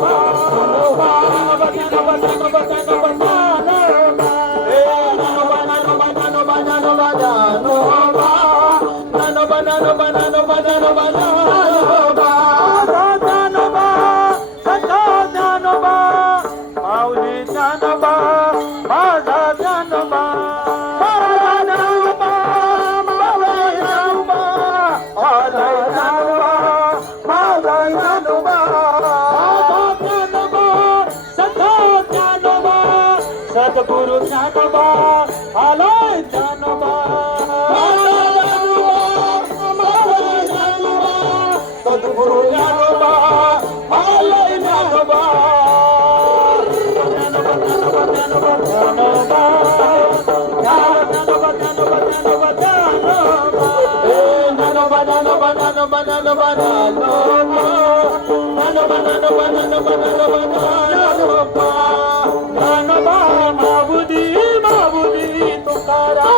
Oh, Kuru Sakaba. 哒哒。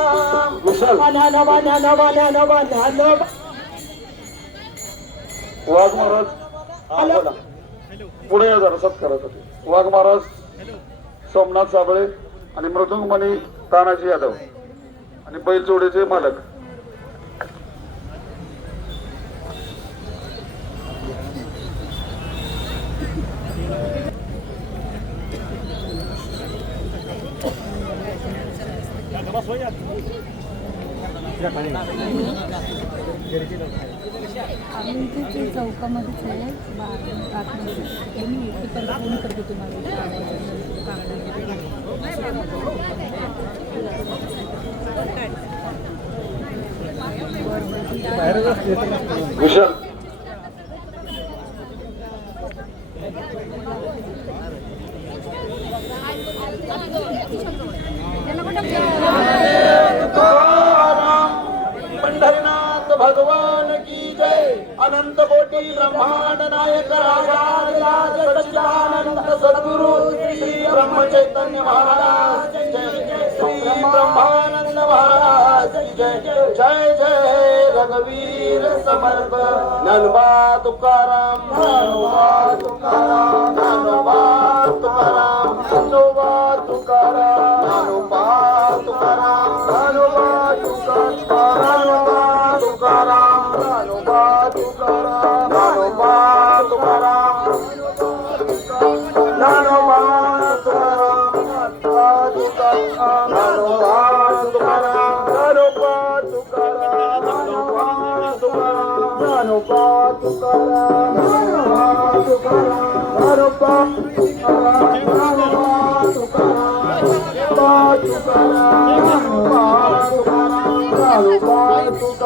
वाघ महाराज. पुढे या जरा सत्कारासाठी. वाघ महाराज सोमनाथ साबळे आणि मृदुंगमणी तानाजी यादव आणि बैलजोडीचे मालक. आम्ही इथे ते चौकामध्येच आहे. आतमध्ये मी तिकडे फ़ोन करते तुम्हाला ब्रह्मांड नायक राजाधिराज सच्चिदानंद सद्गुरु श्री ब्रह्म चैतन्य महाराज जय श्री ब्रह्मानंद महाराज जय जय जय रघुवीर समर्थ नलबा Tukaram नलबा Tukaram नलबा Tukaram नलबा Tukaram no pato, cará, tá no mato, cará, tá no pato, cará, tá no mato, cará, pato, cará, pato, cará, no pato, cará.